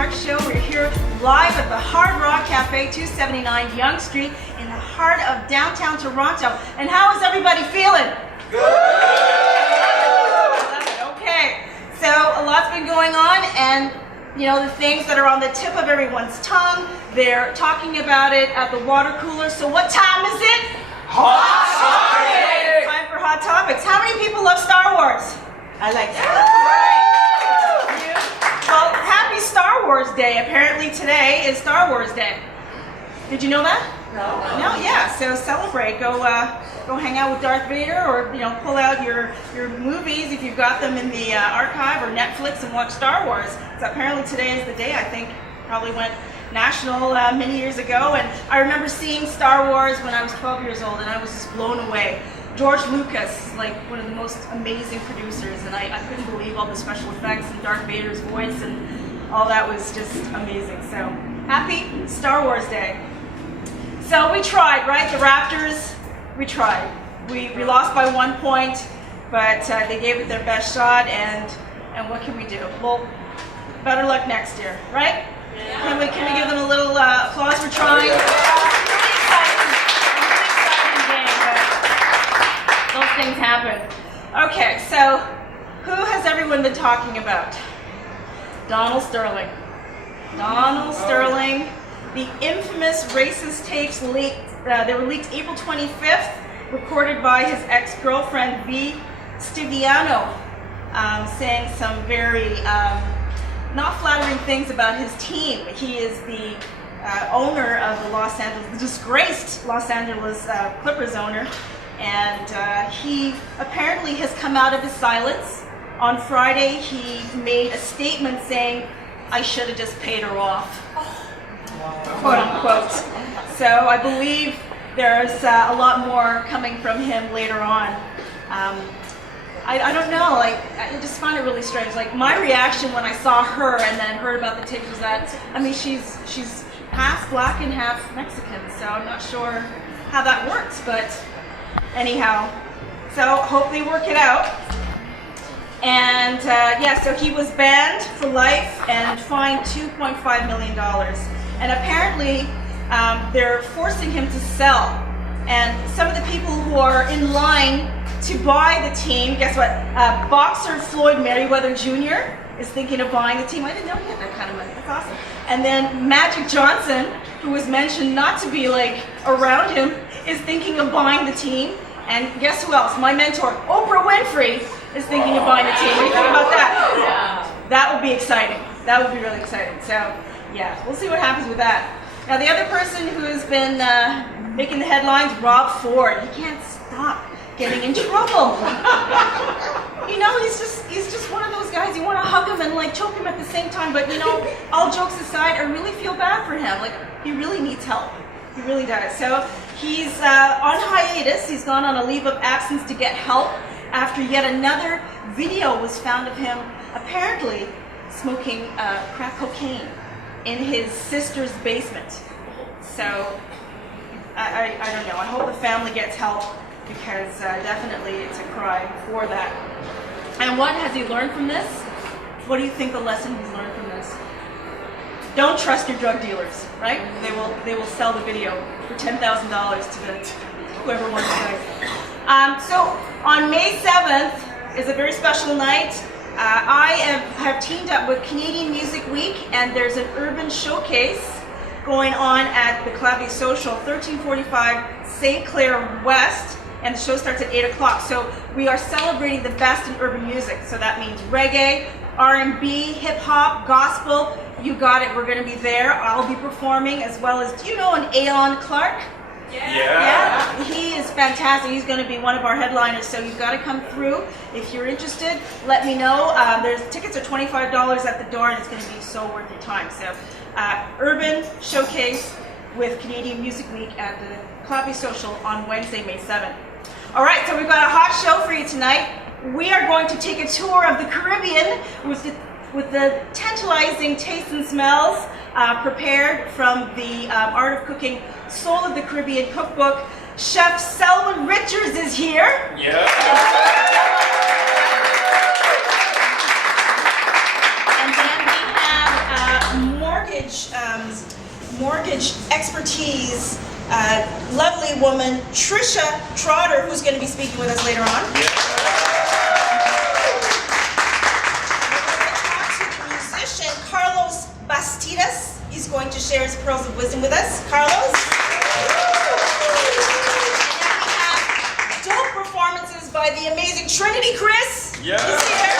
Clarke Show. We're here live at the Hard Rock Café, 279 Yonge Street, in the heart of downtown Toronto. And how is everybody feeling? Good! Okay, so a lot's been going on, and you know, the things that are on the tip of everyone's tongue, they're talking about it at the water cooler. So what time is it? Hot Topics! Time for Hot Topics. How many people love Star Wars? I like that. Right. Well, happy Star Wars Day. Apparently today is Star Wars Day. Did you know that? No, yeah. So celebrate. Go hang out with Darth Vader, or pull out your movies if you've got them in the archive or Netflix and watch Star Wars. So apparently today is the day. I think probably went national many years ago, and I remember seeing Star Wars when I was 12 years old, and I was just blown away. George Lucas is like one of the most amazing producers, and I couldn't believe all the special effects and Darth Vader's voice and all that was just amazing. So happy Star Wars Day. So we tried, right? The Raptors, we tried. We lost by 1 point, but they gave it their best shot, and what can we do? Well, better luck next year, right? Yeah. Can we give them a little applause for trying? Really exciting game, but those things happen. Okay, so who has everyone been talking about? Donald Sterling. Donald Sterling. The infamous racist tapes leaked. They were leaked April 25th, recorded by his ex-girlfriend V. Stiviano, saying some very not flattering things about his team. He is the owner of the disgraced Los Angeles Clippers owner, and he apparently has come out of his silence. On Friday, he made a statement saying, "I should have just paid her off," quote unquote. So I believe there's a lot more coming from him later on. I don't know, I just find it really strange. Like, my reaction when I saw her and then heard about the tapes was that, I mean, she's half black and half Mexican, so I'm not sure how that works, but anyhow, so hope they work it out. And yeah, so he was banned for life and fined $2.5 million. And apparently they're forcing him to sell. And some of the people who are in line to buy the team, guess what? Boxer Floyd Mayweather Jr. is thinking of buying the team. I didn't know he had that kind of money. That's awesome. And then Magic Johnson, who was mentioned not to be like around him, is thinking of buying the team. And guess who else? My mentor, Oprah Winfrey, is thinking of buying the team. What do you think about that? That would be exciting. That would be really exciting. So yeah, we'll see what happens with that. Now the other person who has been making the headlines, Rob Ford. He can't stop getting in trouble. He's just one of those guys, you want to hug him and like choke him at the same time, but all jokes aside, I really feel bad for him. Like, he really needs help. He really does. So he's on hiatus. He's gone on a leave of absence to get help after yet another video was found of him apparently smoking crack cocaine in his sister's basement. So I don't know. I hope the family gets help, because definitely it's a cry for that. And what has he learned from this? What do you think the lesson he's learned from this? Don't trust your drug dealers, right? They will sell the video for $10,000 to whoever wants to buy it. So on May 7th is a very special night. I have teamed up with Canadian Music Week, and there's an urban showcase going on at the Café Social, 1345 St. Clair West, and the show starts at 8 o'clock. So we are celebrating the best in urban music. So that means reggae, R&B, hip-hop, gospel. You got it, we're going to be there. I'll be performing, as well as, do you know an Aon Clark? Yeah, he is fantastic. He's going to be one of our headliners, so you've got to come through. If you're interested, let me know. Tickets are $25 at the door, and it's going to be so worth your time. So, Urban Showcase with Canadian Music Week at the Café Social on Wednesday, May 7th. All right, so we've got a hot show for you tonight. We are going to take a tour of the Caribbean with the tantalizing tastes and smells prepared from the Art of Cooking Soul of the Caribbean cookbook. Chef Selwyn Richards is here. Yeah. And then we have mortgage expertise, lovely woman, Tricia Trotter, who's going to be speaking with us later on. Yeah. Musician Carlos Bastidas. He's going to share his pearls of wisdom with us. Carlos. And then we have dope performances by the amazing Trinity Chris. Yeah. He's here.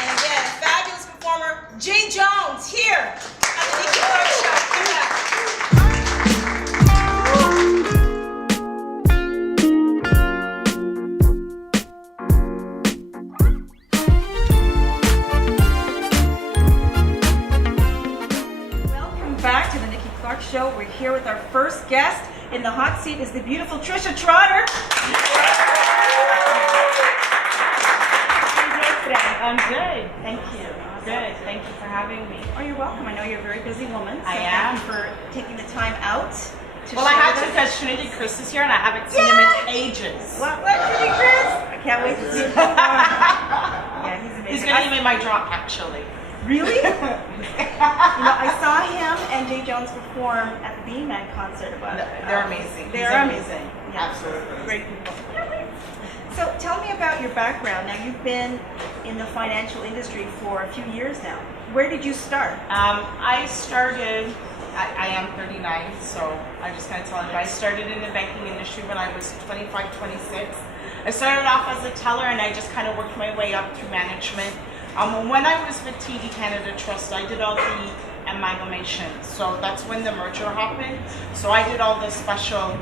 And again, a fabulous performer, Jay Jones, here at the Nikki Clarke Show. Come back. Back to the Nikki Clarke Show. We're here with our first guest. In the hot seat is the beautiful Tricia Trotter. I'm good. Thank you. Good. Thank you for having me. Oh, you're welcome. I know you're a very busy woman. So I am. Thank you for taking the time out to Well, I share had to with us. because Trinity Chris is here and I haven't seen him in ages. What, Trinity Chris? I can't wait to see him perform. Yeah, he's amazing. He's going to be in my drop, actually. Really? You know, I saw him and Jay Jones perform at the Bean Man concert. They're amazing. They're amazing. Yeah. Absolutely. Great people. So tell me about your background. Now, you've been in the financial industry for a few years now. Where did you start? I started, I am 39, so I just kind of tell you, I started in the banking industry when I was 25, 26. I started off as a teller and I just kind of worked my way up through management. When I was with TD Canada Trust, I did all the amalgamation. So that's when the merger happened. So I did all the special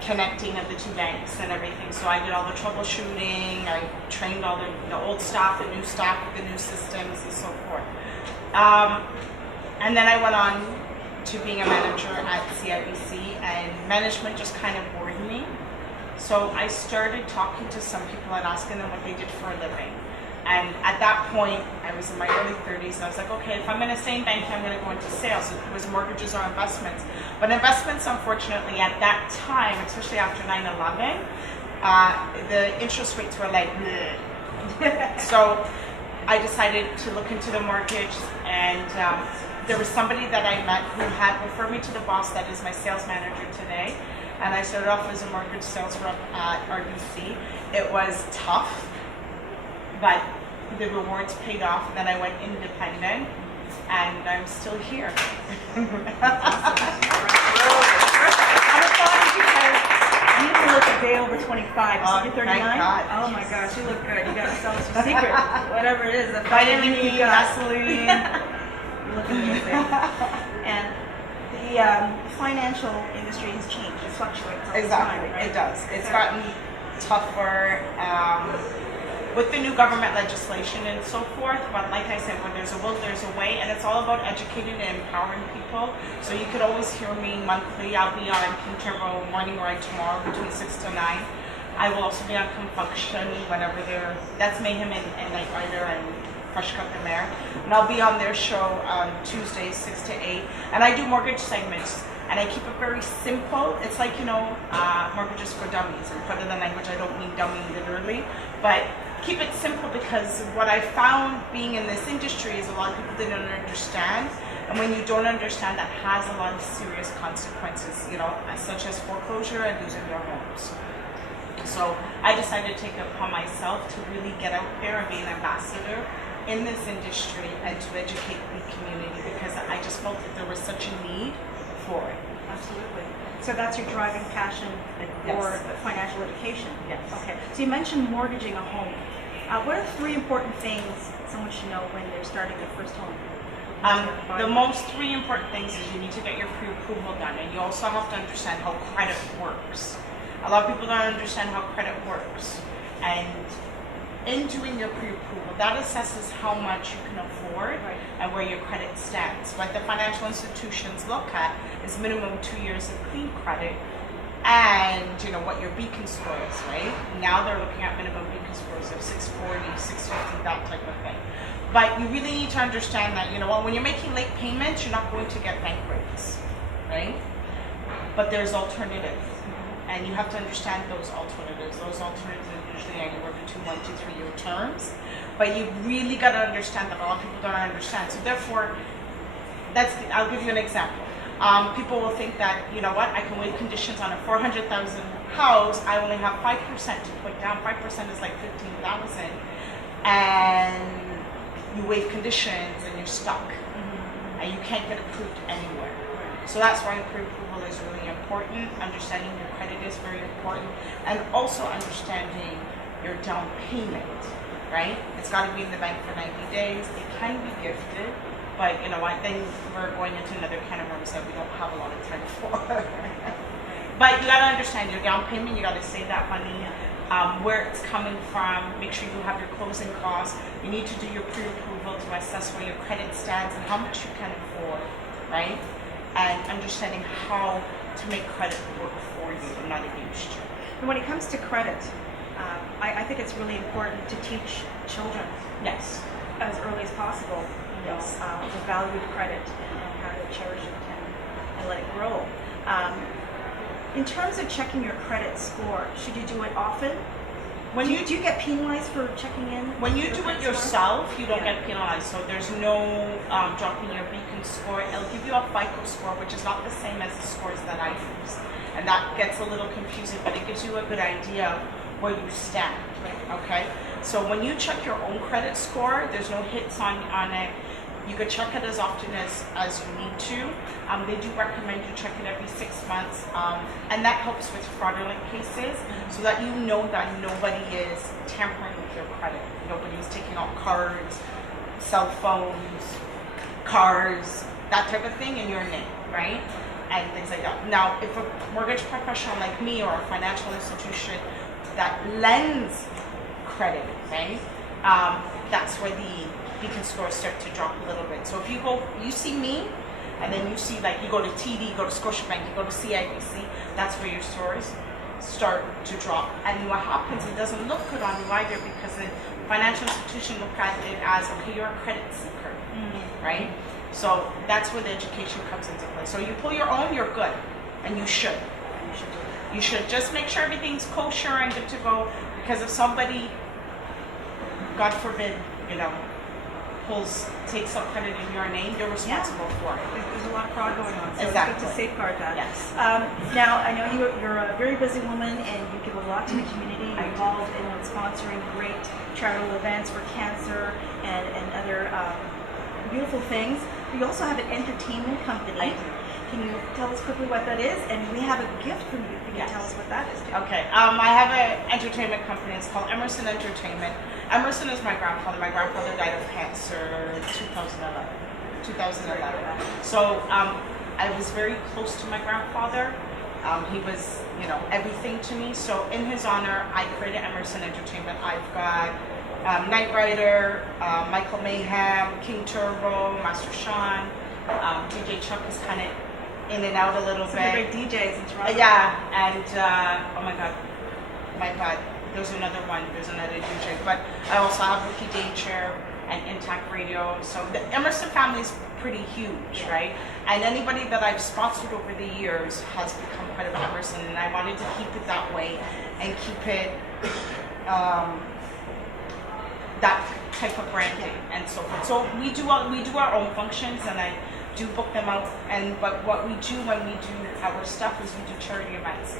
connecting of the two banks and everything. So I did all the troubleshooting. I trained all the old staff, the new staff, the new systems, and so forth. And then I went on to being a manager at CIBC, and management just kind of bored me. So I started talking to some people and asking them what they did for a living. And at that point, I was in my early 30s, and I was like, okay, if I'm going to stay in banking, I'm going to go into sales. So it was mortgages or investments. But investments, unfortunately, at that time, especially after 9/11, the interest rates were like, bleh. So I decided to look into the mortgage, and there was somebody that I met who had referred me to the boss that is my sales manager today. And I started off as a mortgage sales rep at RBC. It was tough, but the rewards paid off. And then I went independent, and I'm still here. I'm applauding because you look a day over 25. So you're 39? Thank God. Oh my gosh, you look good. You got to tell us your secret. Whatever it is. Vitamin E, gasoline. You look amazing. And the financial industry has changed. It fluctuates all the time, right? It does. It's gotten tougher with the new government legislation and so forth. But like I said, when there's a will, there's a way, and it's all about educating and empowering people. So you could always hear me monthly. I'll be on King Turbo Morning Ride tomorrow between 6 to 9. I will also be on Confunction whenever that's Mayhem and Night Rider and Fresh Cup in there. And I'll be on their show Tuesdays 6 to 8. And I do mortgage segments. And I keep it very simple. It's like, mortgages for dummies. And part of the language, I don't mean dummy literally, but keep it simple, because what I found being in this industry is a lot of people didn't understand. And when you don't understand, that has a lot of serious consequences, such as foreclosure and losing your homes. So I decided to take it upon myself to really get out there and be an ambassador in this industry and to educate the community, because I just felt that there was such a need for it. Absolutely. So that's your driving passion for financial education? Yes. Okay. So you mentioned mortgaging a home. What are 3 important things someone should know when they're starting their first home? The most 3 important things is you need to get your pre-approval done, and you also have to understand how credit works. A lot of people don't understand how credit works. And in doing your pre-approval, that assesses how much you can afford and where your credit stands. What the financial institutions look at is minimum 2 years of clean credit, and what your beacon score is, right? Now they're looking at minimum beacon scores of 640, 650, that type of thing. But you really need to understand that, when you're making late payments, you're not going to get bank rates, right? But there's alternatives. And you have to understand those alternatives. Those alternatives are usually anywhere between 1 to 3 year terms. but you really got to understand that a lot of people don't understand. So therefore, I'll give you an example. People will think that, you know what, I can waive conditions on a 400,000 house. I only have 5% to put down. 5% is like 15,000, and you waive conditions and you're stuck, and you can't get approved anywhere. So that's why pre-approval is really important. Understanding your credit is very important, and also understanding your down payment, right? It's got to be in the bank for 90 days. It can be gifted. But you know what, then we're going into another can of worms that we don't have a lot of time for. But you gotta understand your down payment, you gotta save that money, where it's coming from, make sure you have your closing costs. You need to do your pre-approval to assess where your credit stands and how much you can afford, right? And understanding how to make credit work for you and not against you. And when it comes to credit, I think it's really important to teach children Yes. as early as possible. Yes. The value of credit and how to cherish it and let it grow. In terms of checking your credit score, should you do it often? Do you get penalized for checking in? When you your do it credit score? yourself, you don't get penalized. So there's no dropping your beacon score. It'll give you a FICO score, which is not the same as the scores that I use. And that gets a little confusing, but it gives you a good idea of where you stand, okay? So when you check your own credit score, there's no hits on it. You could check it as often as you need to. They do recommend you check it every 6 months, and that helps with fraudulent cases, so that you know that nobody is tampering with your credit. Nobody's taking out cards, cell phones, cars, that type of thing in your name, right? And things like that. Now, if a mortgage professional like me or a financial institution that lends credit, right? That's where the beacon scores start to drop a little bit. So if you see me, and then you see like you go to TD, you go to Scotiabank, you go to CIBC, that's where your scores start to drop. And what happens, it doesn't look good on you either, because the financial institution look at it as, okay, you're a credit seeker, right? So that's where the education comes into play. So you pull your own, you're good, and you should. You should just make sure everything's kosher and good to go, because if somebody, God forbid, takes some credit in your name, you're responsible for it. There's a lot of fraud going on, so Exactly. it's good to safeguard that. Yes. Now, I know you're a very busy woman, and you give a lot to the community. You're involved in sponsoring great charitable events for cancer and other beautiful things. You also have an entertainment company. I do. Can you tell us quickly what that is? And we have a gift from you. Can you tell us what that is, too? Okay. I have an entertainment company. It's called Emerson Entertainment. Emerson is my grandfather. My grandfather died of cancer in 2011. So I was very close to my grandfather. He was, everything to me. So in his honor, I created Emerson Entertainment. I've got Knight Rider, Michael Mayhem, King Turbo, Master Sean, DJ Chuck is kind of in and out a little Some bit. great DJs in Toronto. Yeah, and oh my God, there's another DJ. But I also have Rookie Danger and Intact Radio. So the Emerson family is pretty huge, right? And anybody that I've sponsored over the years has become part of Emerson, and I wanted to keep it that way and keep it that type of branding and so forth. So we do our own functions, and I do book them out. But what we do when we do our stuff is we do charity events.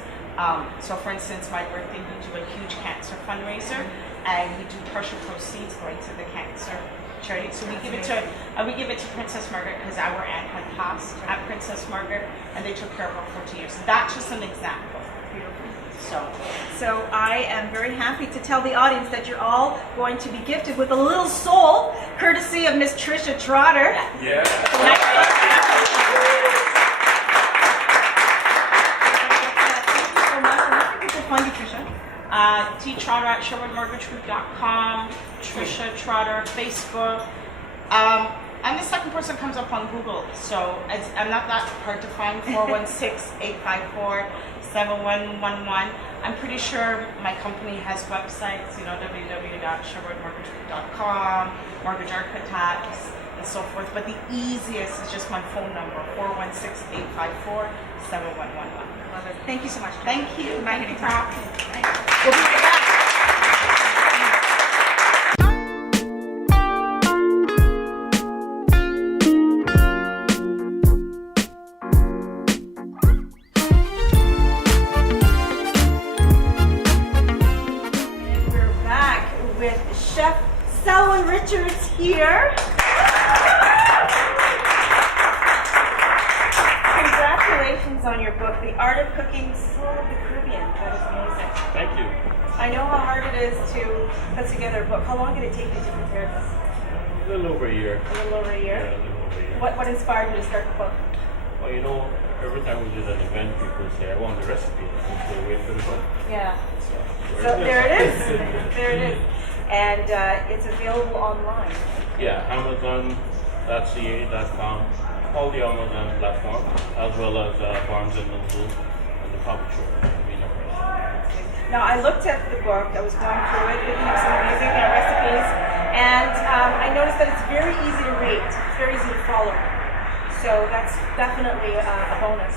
So for instance, my birthday, we do a huge cancer fundraiser, and we do partial proceeds going to the cancer charity. So we give it to Princess Margaret, because our aunt had passed at Princess Margaret, and they took care of her for 40 years. So that's just an example. So I am very happy to tell the audience that you're all going to be gifted with a little soul, courtesy of Miss Tricia Trotter. Yeah. Find you, Tricia. T Trotter at SherwynMortgageGroup.com, Tricia Trotter, Facebook. I'm the second person comes up on Google, so I'm not that hard to find. 416-854-7111. I'm pretty sure my company has websites, www.SherwynMortgageGroup.com, Mortgage Architects, and so forth. But the easiest is just my phone number, 416-854-7111. Love it. Thank you so much. Thank you. Thank you. We'll be right back. Chef Selwyn Richards here. Congratulations on your book, The Art of Cooking Soul of the Caribbean. That is amazing. Thank you. I know how hard it is to put together a book. How long did it take you to prepare this? A little over a year. A little over a year? Yeah, a little over a year. What inspired you to start the book? Well, you know, every time we did an event, people say, I want the recipe. And so wait for the book. Yeah. So There it is. There it is. And it's available online. Yeah, Amazon.ca.com, all the Amazon platforms, as well as Barnes & Noble and the publisher. Now, I looked at the book. I was going through it, looking at some amazing recipes, and I noticed that it's very easy to read. It's very easy to follow. So that's definitely a bonus.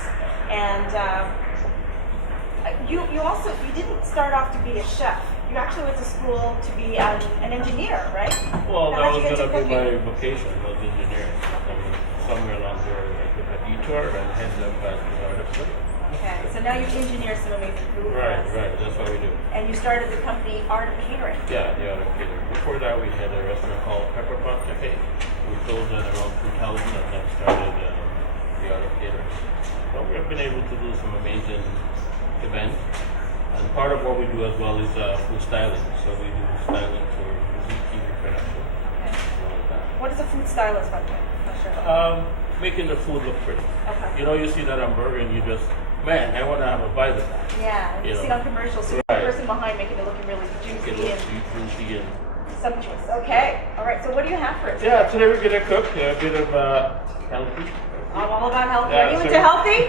And you didn't start off to be a chef. You actually went to school to be an engineer, right? Well, Now, that how'd was you get going to to be cooking? my vocation, was engineering. I mean, somewhere along there, I took a detour and ended up at the Art of Cooking. Okay, so now you engineer some amazing food. for Right, us. right, that's what we do. And you started the company Art of Catering. Yeah, the Art of Catering. Before that, we had a restaurant called Pepper Pot Café. We closed that around 2000 and then started the Art of Catering. So we've been able to do some amazing events. And part of what we do as well is food styling. So we do styling for music, TV production. Okay. and all of that. What is a food stylist, by the way? Not sure. Making the food look pretty. Okay. You know, you see that hamburger and you just, man, I want to have a bite of that. Yeah, you You see it know. on commercials. So Right. the person behind making it looking really It juicy looks and juicy and sumptuous. Okay. All right. So what do you have for us? yeah. Today we're gonna cook a bit of healthy. I'm all about healthy. Yeah, Are you so- into healthy?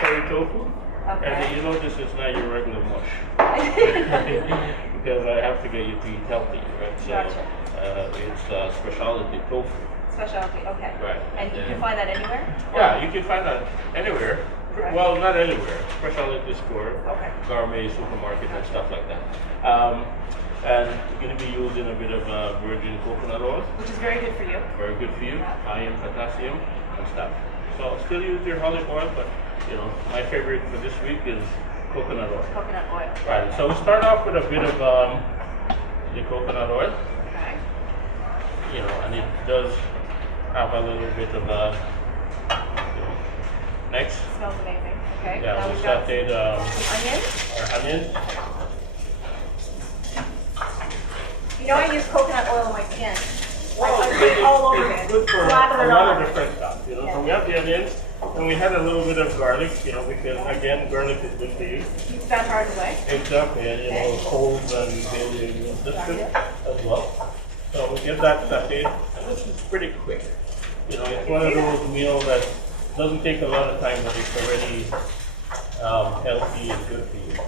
Curry tofu. Okay. And you know this is not your regular mush. Because I have to get you to eat healthy, right? So Gotcha. it's specialty tofu. Specialty. Okay. Right. And you can find that anywhere? Yeah, you can find that anywhere. Right. Well, not anywhere. Specialty store, Okay. gourmet supermarket, and stuff like that. And we're going to be using a bit of virgin coconut oil. Which is very good for you. Very good for you. High in potassium and stuff. So still use your olive oil, but you know my favorite for this week is coconut oil. Coconut oil. Right. So we start off with a bit of the coconut oil. Okay. You know, and it does have a little bit of next. Smells amazing. Okay. Yeah, Now we we've got sauteed some onions. our onions. You know, I use coconut oil on my skin. Well, I put it all over it's it. good for Slather a it lot on. of different stuff, you know. So we have the onions, and we had a little bit of garlic, you know, because again, garlic is good for you. Keeps that hard away. Exactly, and you know, colds and daily immune system as well. So we get that sauteed, and this is pretty quick. You know, it's one of those meals that doesn't take a lot of time, but it's already healthy and good for you.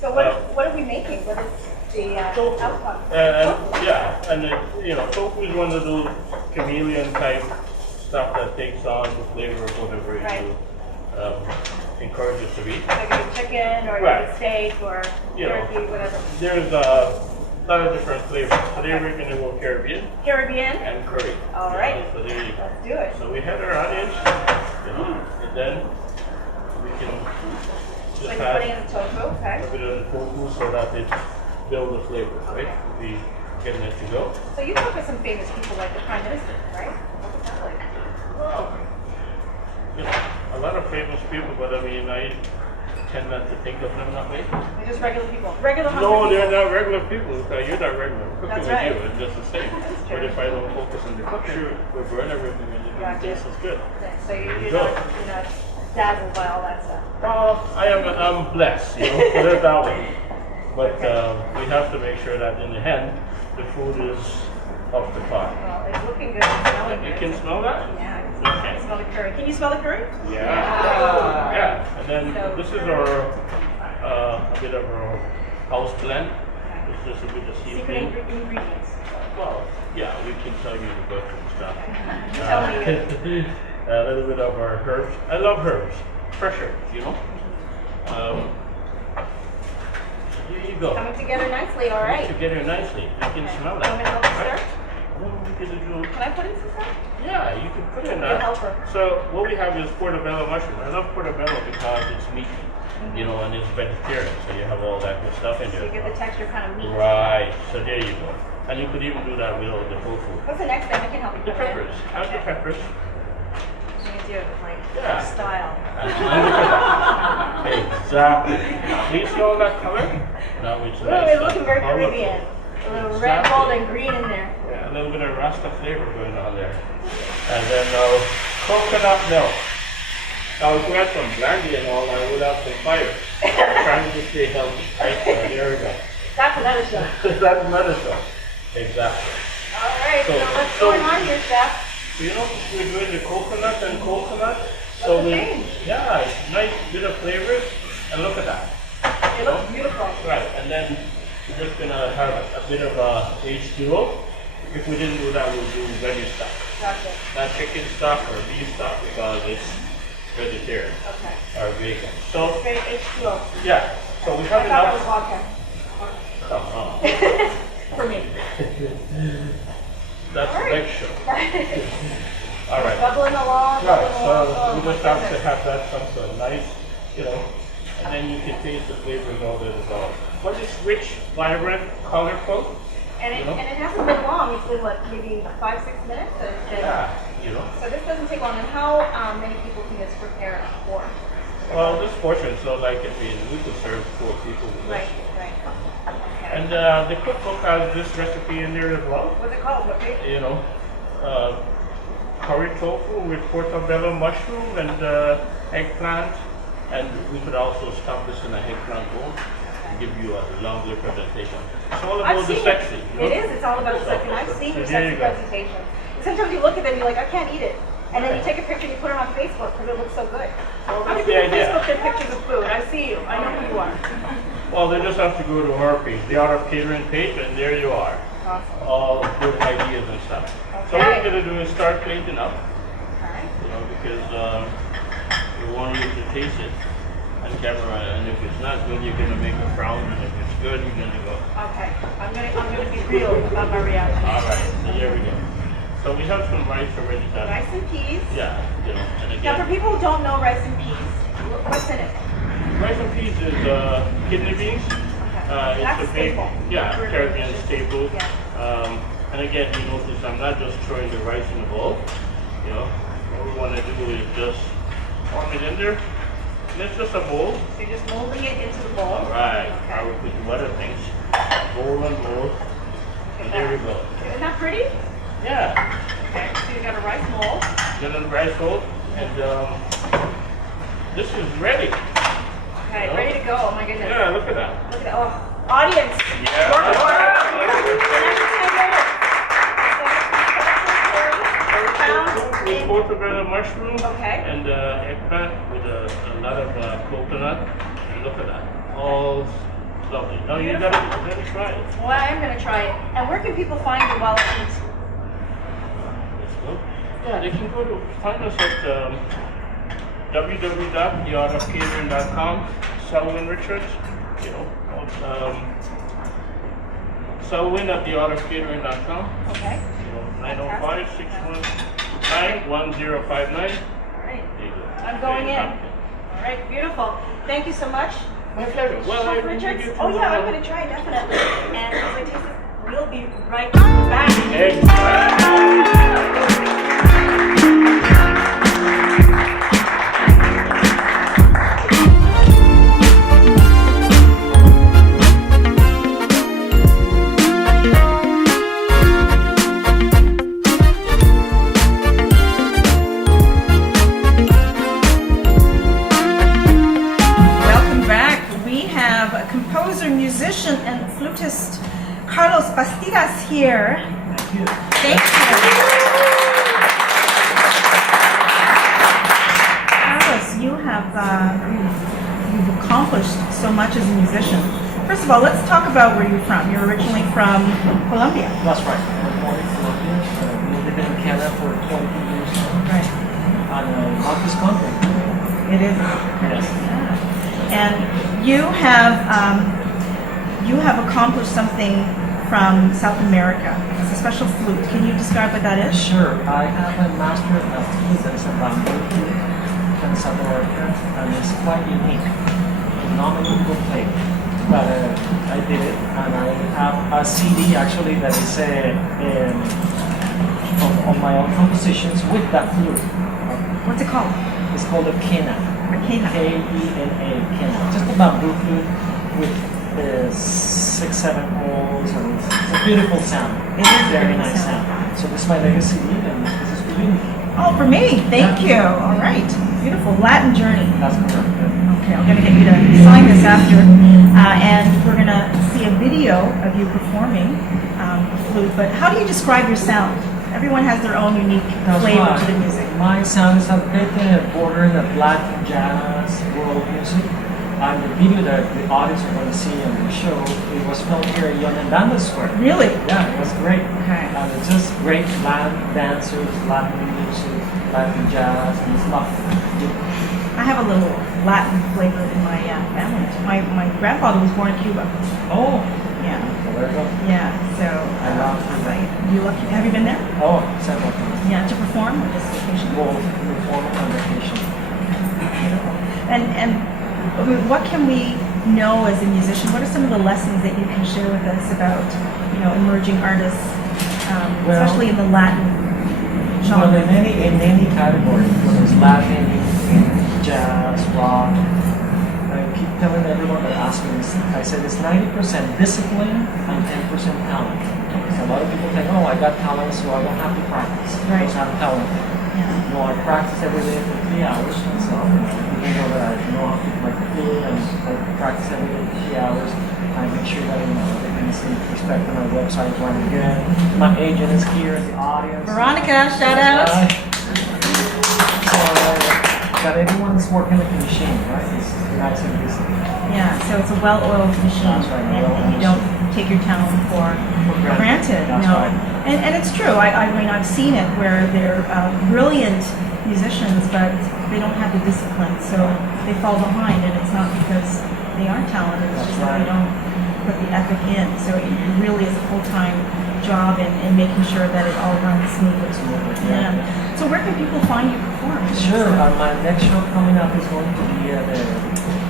So what are we making? What is the outcome? And you know, tofu is one of those chameleon type stuff that takes on the flavor of whatever Right. you encourage it to be. Like a chicken or Right. a steak or You know. turkey, whatever. There's a lot of different flavors. Today we're going to go Caribbean Caribbean. and curry. All right. You know, so there you go. Let's do it. So we had our onions, you know, and then we can So just you're putting in add the tofu, okay? a bit of the tofu so that it builds the flavor, right? We getting it to go. So you work with some famous people like the Prime Minister, right? What's that like? Well, you know, a lot of famous people, but I mean, I tend not to think of them that way. They're just regular people. Regular hungry No, people. they're not regular people. You're not regular. Cooking That's with right. you is just the same. That's But true. if I don't focus on the cooking, we burn everything and it Gotcha. tastes as good. So you're Go. not dazzled by all that stuff. I'm blessed, you know, put it that way. But we have to make sure that in the end, the food is off the pot. Well, it's looking good. It's smelling You good. can smell that? Yeah, I can smell the curry. Can you smell the curry? Yeah. Yeah. And then So this is our a bit of our house blend. It's just a bit of Secret seasoning. ingredients. Well, yeah, we can tell you the book and stuff. You tell me. A little bit of our herbs. I love herbs. Fresh herbs, you know. Here you go. Coming together nicely, all right. Together nicely. You can smell Want me to that. help you stir? Well, we can do. Can I put in some stuff? Yeah, you can put in Be a that. helper. So what we have is portobello mushroom. I love portobello because it's meaty. you know, and it's vegetarian, so you have all that good stuff in So there. you get the texture kind of meat. Right, so there you go. And you could even do that with all the tofu. What's the next step? I can help you The put it in. peppers, have the peppers. You can do it like Yeah. style. And look at that. Exactly. Do you see all that color? Now it's Ooh, nice it's looking very and colorful. Caribbean. A little red, Exactly. gold, and green in there. Yeah, a little bit of Rasta flavor going on there. And then coconut milk. Now if we had some brandy and all, I would have some fire. Trying to stay healthy. Right, so there we go. That's another show. That's another stuff. Exactly. All right, so what's So- going on here, Chef? You know, we're doing the coconut and coconut. What's the change? Yeah, it's nice bit of flavors. And look at that. It looks beautiful. Right, and then we're just gonna have a bit of H2O. If we didn't do that, we'll do veggie stock. Gotcha. Not chicken stock or beef stock because it's vegetarian Okay. or vegan. So, Straight H2O. yeah, so we I have thought that was enough. vodka. Come on. For me. That's All the right. next show. All right. Bubbling along, Right, bubbling along. so Oh, we my just have to goodness. have that some sort of nice, you know, and then you can taste the flavors all that is all. But it's rich, vibrant, colorful. And it, you know? and it hasn't been long. It's been what, maybe 5-6 minutes? So it's been- Yeah, you know. So this doesn't take long. And how many people can this prepare for? Well, this portion, so like if we could serve 4 people with Right, this. right. Okay. And the cookbook has this recipe in there as well. What's it called? What page? You know, curry tofu with portobello mushroom and eggplant. And we could also stuff this in a eggplant bowl and give you a longer presentation. It's all I've about the seen sexy. it. You know? It is. It's all about the sexy. I've seen your So there sexy you go. presentation. Sometimes you look at them and you're like, I can't eat it. And then you take a picture and you put it on Facebook because it looks so good. Well, How many that's the people idea. Facebook their pictures of food? I see you. I know who you are. Well, they just have to go to our page, the Art of Catering page, and there you are. Awesome. All good ideas and stuff. So what we're gonna do is start plating up, Alright. you know, because we want you to taste it on camera, and if it's not good, you're gonna make a frown, and if it's good, you're gonna go. Okay. I'm gonna be real about my reaction. All right, so here we go. So we have some rice already done. Rice and peas. Yeah, you know, and Now, for again, people who don't know rice and peas, what's in it? rice and peas is kidney beans. Okay. That's It's a a big, staple. yeah, Caribbean staple. Yeah. And again, you notice I'm not just throwing the rice in the bowl. You know, what we want to do is just form it in there. And it's just a bowl. So you're just molding it into the bowl. All right. Okay. I will put some other things. Bowl and bowl. And there we go. Isn't that pretty? Yeah. Okay. So you got a rice mold. Get a rice bowl, and this is ready. Okay, No. ready to go. Oh my goodness. Yeah, look at that. Look at that. Oh, audience. Yeah. Work, work. With portobello mushroom Okay. and eggplant with a lot of coconut. And look at that. All lovely. Now you gotta try it. Well, I am gonna try it. And where can people find you while I eat? Let's go. Yeah, they can go to find us at www.theartofcatering.com. Sherwyn Richards, you know, Sherwyn at theartofcatering.com. Okay. You know, 905-619-1059. All right. There you go. I'm going There you in. go. All right. Beautiful. Thank you so much. My pleasure. Well, I Chef will Richards. give you Oh yeah, I'm some, gonna try it definitely. And as I taste it, we'll be right back. Welcome back. We have a composer, musician, and flutist Carlos Bastidas here. Thank you. Carlos, you've accomplished so much as a musician. First of all, let's talk about where you're from. You're originally from Colombia. That's right. I was born in Colombia. We lived in Canada for 22 years. Right. And love this country. It is. Yes. And you have accomplished something from South America. It's a special flute. Can you describe what that is? Sure. I have a master of flute that's a bamboo flute from South America, and it's quite unique. not many people play. But I did it, and I have a CD actually that is of my own compositions with that flute. What's it called? It's called a Kena. A Kena. K-E-N-A, Kena. Just a bamboo flute with 6-7 holes, and it's a beautiful sound. It is a very beautiful nice sound. sound. So this is my latest CD, and this is for you, Nikki. Oh, for me. Thank you. All right. Beautiful. Latin Journey. That's correct. Okay, I'm going to get you to sign this after. And we're going to see a video of you performing flute. But how do you describe your sound? Everyone has their own unique That's flavor right. to the music. My sound is a bit bordering the Latin jazz world music. And the video that the audience are going to see on the show, it was filmed here at Yonge Square. Really? Yeah, it was great. Okay. And it's just great Latin dancers, Latin music, Latin jazz, and it's lovely. I have a little Latin flavor in my family. My grandfather was born in Cuba. Oh, Yeah. well, there you go. Yeah. So I love Cuba. you lucky. Have you been there? Oh, several times. Yeah, to perform or just vacation? Well, reform on vacation. Beautiful. And I mean, what can we know as a musician? What are some of the lessons that you can share with us about, emerging artists, Well, especially in the Latin Well, genre? in any category, whether it's Latin, jazz, rock, I keep telling everyone that asks me this, I said it's 90% discipline and 10% talent. So a lot of people think, oh, I got talent, so I don't have to practice. I Right. just have talent. Yeah. No, I practice every day for 3 hours myself. Even though that I know how to make food and I practice every day for 3 hours. I make sure that they can see respect on my website when I'm good. My agent is here in the audience. Veronica, shout out. So, that everyone's working like a machine, right? It's nice and busy. Yeah, so it's a well-oiled machine, That's right, and well-oiled you don't take your talent for granted. That's No, right. and it's true. I mean, I've seen it where they're brilliant musicians, but they don't have the discipline, so they fall behind, and it's not because they aren't talented. It's That's just that they right. don't put the effort in. So it really is a full-time job in making sure that it all runs smoothly. Yeah. So where can people find you perform? Sure. My next show coming up is going to be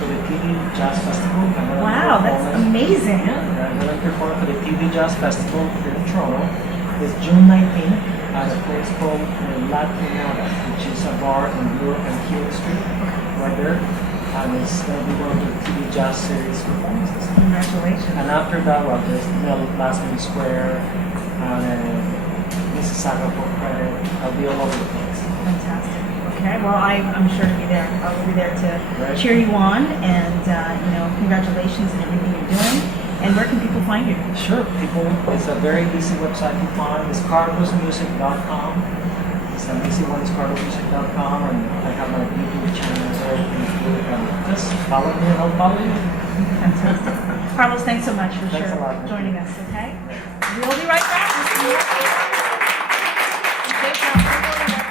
for the TV Jazz Festival. Wow, that's amazing. Yeah, I'm going to perform for the TV Jazz Festival here in Toronto. It's June 19th at a place called La Trinada, which is a bar in York and Keele Street, right there. And it's going to be one of the TV Jazz Series performances. Congratulations. And after that, well, there's Lasting Square and Mississauga for credit. I'll be all over the place. Fantastic. Okay, well, I'm sure to be there. I will be there to Right. cheer you on, and congratulations on everything you're doing. And where can people find you? Sure, people, it's a very easy website to find. It's carlosmusic.com. It's an easy one, it's carlosmusic.com, and I have my YouTube channel there, Facebook, and just follow me and I'll follow you. Fantastic. Carlos, thanks so much for Thanks a lot. joining us, okay? We'll be right back. Okay, Carlos.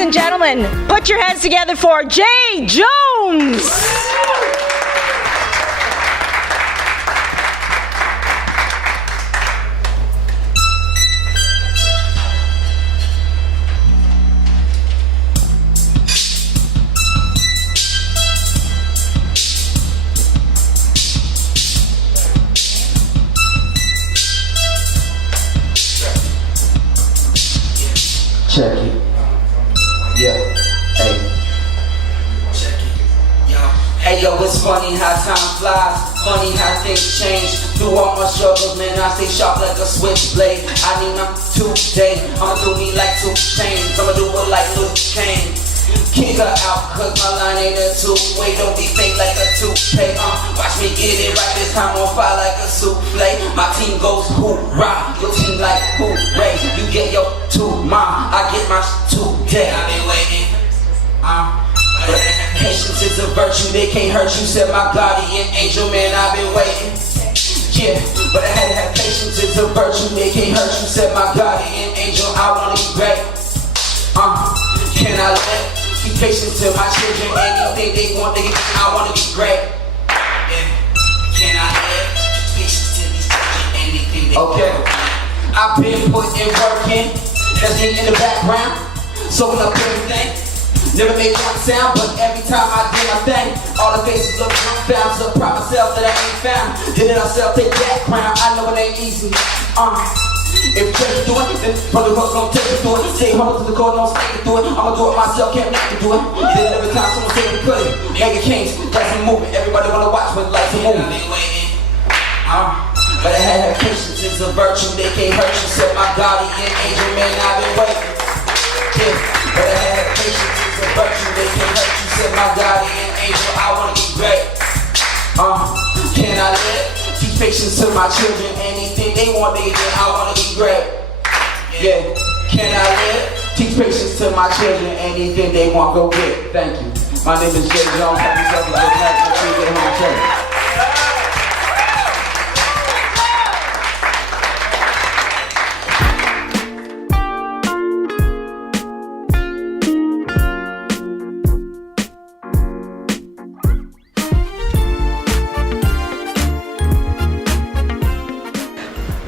and gentlemen, put your hands together for Jay Jones. Check it. Yeah. Hey. Check it. Yo. Hey yo, it's funny how time flies. Funny how things change. Through all my struggles, man, I stay sharp like a switchblade. I need my today. I'ma do me like 2 chains. I'ma do it like Luke Kane. Kick her out, cause my line ain't a two-way. Don't be fake like a toupee. Watch me get it right this time, on fire like a souffle. My team goes hoorah, your team like hooray. You get your 2 mom, I get my today. I've been waiting. But patience is a virtue, they can't hurt you. Said my guardian angel, man, I've been waiting. Yeah, but I had to have patience, it's a virtue, they can't hurt you. Said my guardian angel, I wanna be great. Can I let keep patience to my children? Anything they want, I wanna be great. Yeah. Can I let patience to these children? Anything they want? Okay. I've been putting work in. That's me in the background. Soaking up everything. Never made one sound, but every time I do my thing, all the faces look found. So proud myself that I ain't found. Did it ourselves, take that crown. I know it ain't easy. If Tricia do it, then brother Hook gon' take it through it. Stay humble to the core, don't stay to do it. I'ma do it myself, can't make it do it. Did it every time someone said we couldn't. Mega Kings, that's a movement. Everybody wanna watch when lights are moving. But I had patience, it's a virtue, they can't hurt you. Said my guardian angel, man, I've been waiting. Yeah, but I had patience, it's a virtue, they can't hurt you. Said my guardian angel, I wanna be great. Can I let teach patience to my children? Anything they want, they get, I wanna be great. Yeah, can I let teach patience to my children? Anything they want, go get. Thank you. My name is Jay Jones. Have yourself a good night. Make sure you get home safe.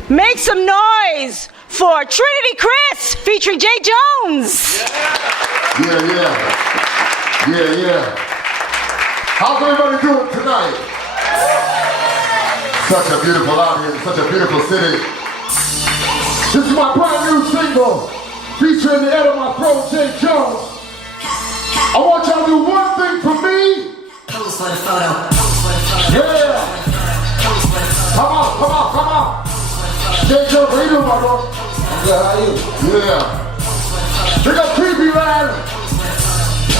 Make some noise for Trinity Chris featuring Jay Jones. Yeah. How's everybody doing tonight? Such a beautiful audience, such a beautiful city. This is my brand new single featuring the head of my throat, Jay Jones. I want y'all to do one thing for me. Pose for the photo. Yeah. Come on. Jay Jones, how you doing, my bro? I'm good, how are you? Yeah. Big up TV Land.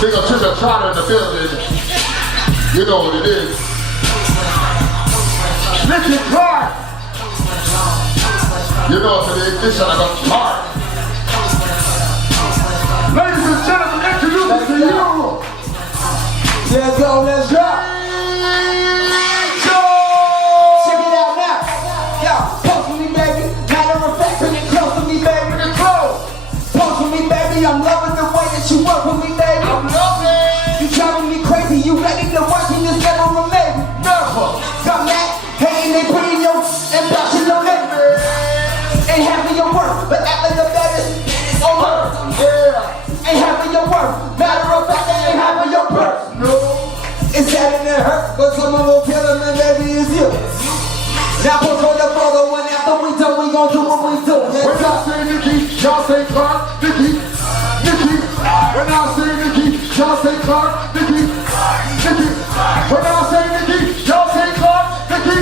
Big up Tricia Trotter in the building. You know what it is. Nikki Clarke. You know what it is. This shit I got hard. Ladies and gentlemen, introduce to you. Let's go, let's go. I'm loving the way that you work with me, baby. I'm loving. You driving me crazy. You ready to work in this never remain. Never. Got mad. Hating they put in your and bashing your neck. Ain't having your work, but after the baddest is over. Yeah. Ain't having your work. Matter of fact, they ain't having your purse. No. It's sad and it hurt, but someone will kill him and baby it's you. Now put on the photo and after we done, we gon' do what we do. When I say Nikki, y'all say Clarke, Nikki. When I say Nikki, y'all say Clarke, Nikki. When I say Nikki, y'all say Clarke, Nikki.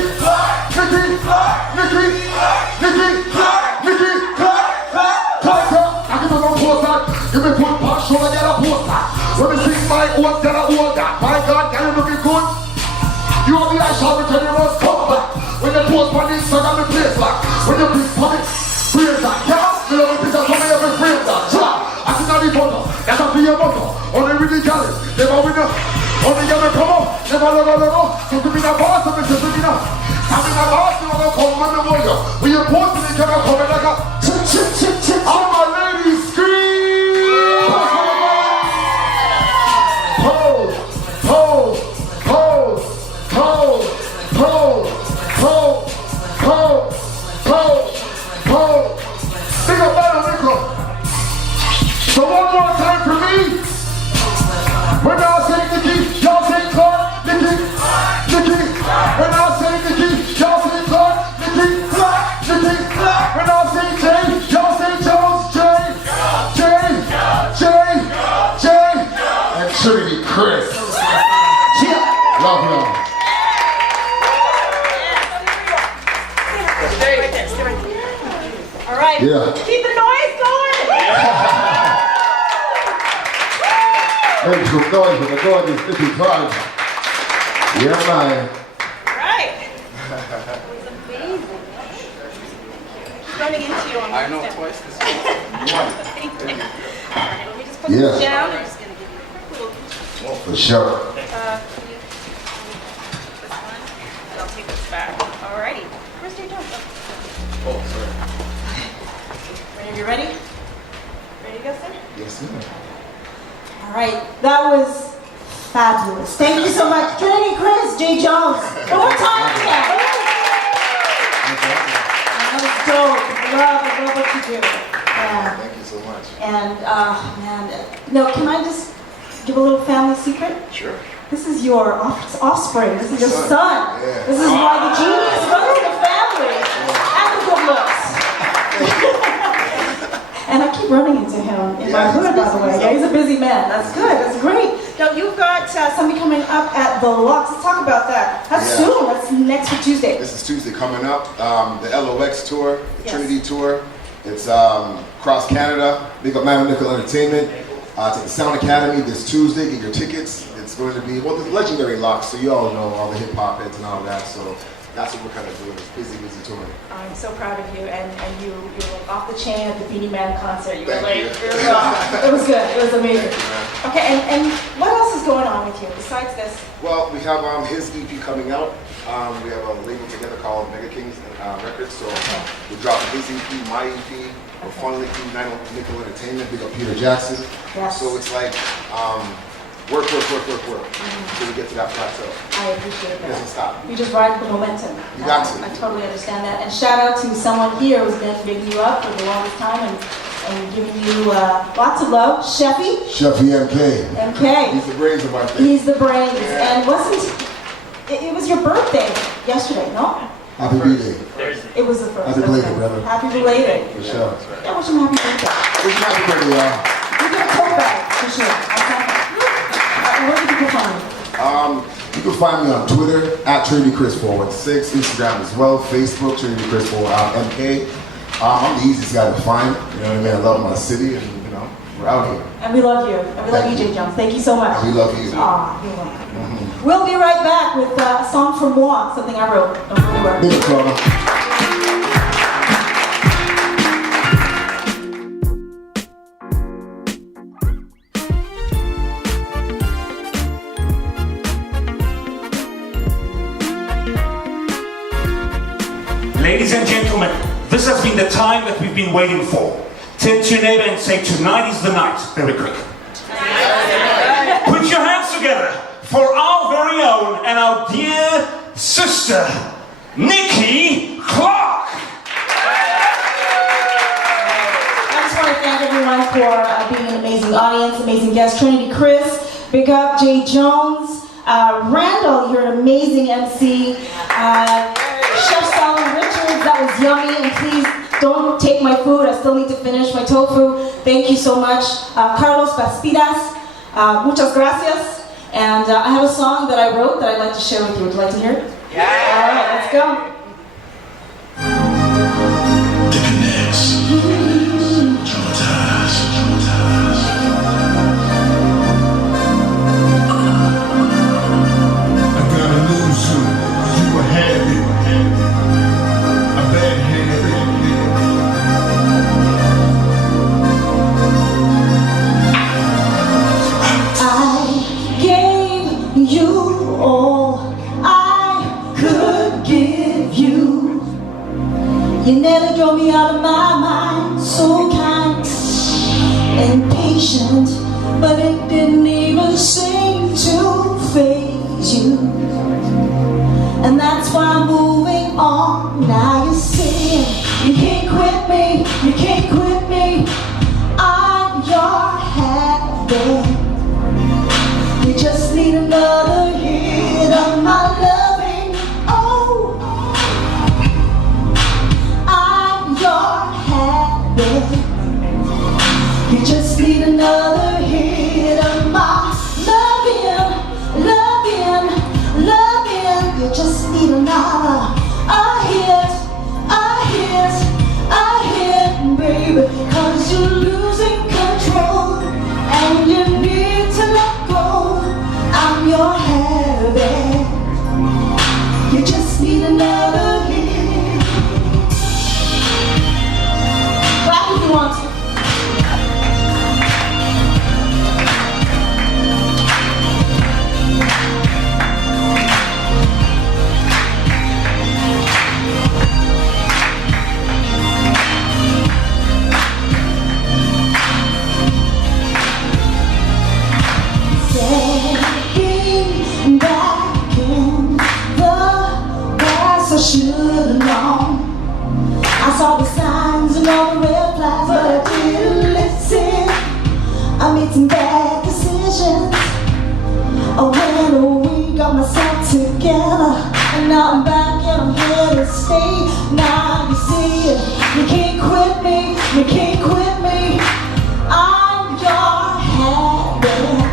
I give me one poster, give me one punch, so I get a poster. When we sing my own, get a order. My God, can you looking good? You on the ice, I'll be telling you what's come back. When you post on Instagram, the place back. When you pick on it, praise that. Yeah, you know the pictures of me every frame that. I see that the photo, that's a fear motto. Only really jealous, never win up. Only get me come up, never let go. So to be the boss, I'm just big enough. I'm in the boss, you wanna come with the warrior. When you post it, you can't come in like a chip. All my ladies scream. Trinity Chris. Love y'all. All right. Yeah. Keep the noise going. Make some noise with the gorgeous Nikki Clarke. Yeah, man. All right. It was amazing. Running into you on I know twice this week. All right, let me just put Yeah. this down. I'm just going to give you a quick little For sure. this one. And I'll take this back. All righty. Where's your jump? Oh, sorry. Are you ready? Ready to go, sir? Yes, ma'am. All right, that was fabulous. Thank you so much, Trinity Chris, J. Jones. One more time for that. That was dope. I love what you do. Yeah. Thank you so much. And man, no, can I just give a little family secret? Sure. This is your offspring. This is your son. Yeah. This is why the genius runs in the family. And the good looks. And I keep running into him in my hood, by the way. Yeah, he's a busy man. That's good. That's great. Now, you've got something coming up at the Lux. Let's talk about that. That's soon. That's next week, Tuesday. This is Tuesday coming up. The LOX tour, the Yes. Trinity tour. It's across Canada. Big up Man Nickel Entertainment. It's at the Sound Academy this Tuesday. Get your tickets. It's going to be, well, the legendary Lux, so you all know all the hip hop heads and all that. So that's what we're kind of doing. It's busy touring. I'm so proud of you, and you were like off the chain at the Beanie Man concert. You were Thank like, you. it was good. It was amazing. Okay, and what else is going on with you besides this? Well, we have his EP coming out. We have a label together called Mega Kings Records. So we're dropping his EP, my EP. We're funneling through Nickel Entertainment. Big up Peter Jackson. Yes. So it's like work. Until we get to that plateau. I appreciate It doesn't that. stop. You just ride the momentum. You got to. I totally understand that. And shout out to someone here who's been bigging you up for the longest time and giving you lots of love. Sheffy, Chefy MK. MK. He's the brains of our thing. He's the brains. Yeah. And it was your birthday yesterday, no? Happy birthday. It was the first. Happy belated, okay. brother. Happy belated. For sure. Yeah, wish him happy birthday. Wish you happy birthday, y'all. You get a tote bag, for sure. Okay. Where can people find you? You can find me on Twitter at Trinity Chris 416, Instagram as well, Facebook Trinity Chris 4 MK. I'm the easiest guy to find. You know what I mean? I love my city, and you know we're out here. And we love you. And we love you, J. Jones. Thank you so much. And we love you. Aw, you're welcome. We'll be right back with a song from Moi, something I wrote. Don't go anywhere. Big up, Ladies and gentlemen, this has been the time that we've been waiting for. Turn to your neighbor and say, tonight is the night. Very quick. Put your hands together for our very own and our dear sister, Nikki Clarke. I just want to thank everyone for being an amazing audience, amazing guest. Trinity Chris, big up, J. Jones, Randall, you're an amazing MC. Chef Solomon Richards, that was yummy, and please don't take my food. I still need to finish my tofu. Thank you so much. Carlos Bastidas, muchas gracias. And I have a song that I wrote that I'd like to share with you. Would you like to hear it? Yeah. All right, let's go. You nearly drove me out of my mind, so kind and patient, but it didn't even seem to faze you. And that's why I'm moving on. Now you're saying you can't quit me, you can't quit me. I'm your habit. You just need another hit of my loving. Oh, your habit. You just need another hit of my love. together, and now I'm back and I'm here to stay. Now you see it, you can't quit me, you can't quit me. I'm your habit.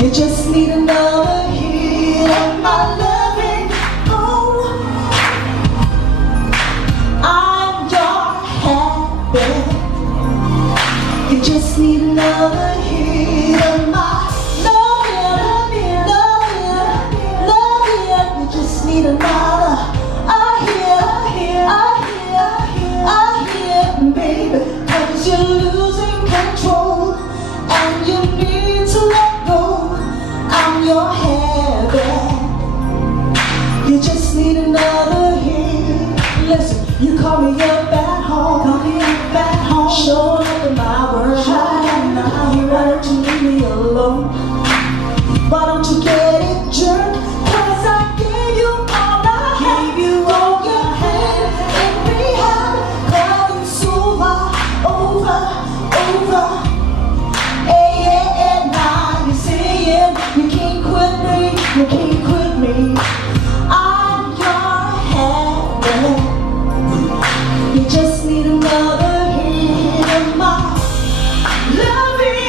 You just need another hit of my loving. Oh, I'm your habit. You just need another hit of my loving, loving, loving. You just need another. I hear, baby, 'cause you're losing control and you need to let go. I'm your habit. You just need another hit. Listen, you call me up at home, showing up in my world. Now you wanted to leave me alone. Why don't you get it, jerk? 'Cause I gave you all I had. Throw your head in rehab, 'cause it's over. Hey, now you're saying you can't quit me. I'm your habit. You just need another hit of my loving.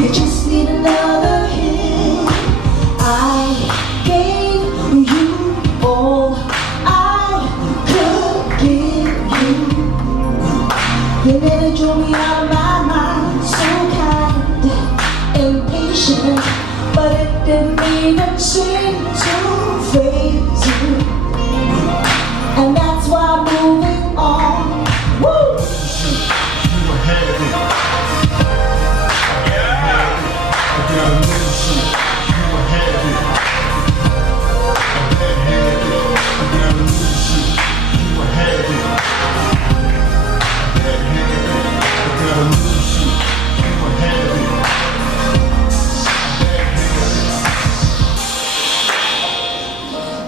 You just need another hit. I gave you all I could give you. You nearly drove me out of my mind. So kind and patient, but it didn't even seem to faze you. And that's why I'm moving on. Woo!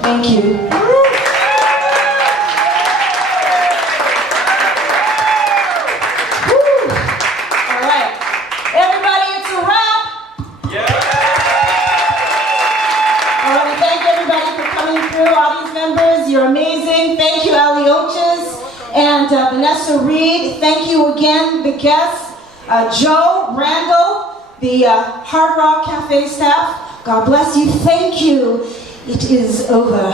Thank you. All right. Everybody, it's a wrap. I want to thank everybody for coming through, audience members. You're amazing. Thank you, Alioches and Vanessa Reed. Thank you again, the guests, Joe, Randall, the Hard Rock Café staff. God bless you. Thank you. It is over.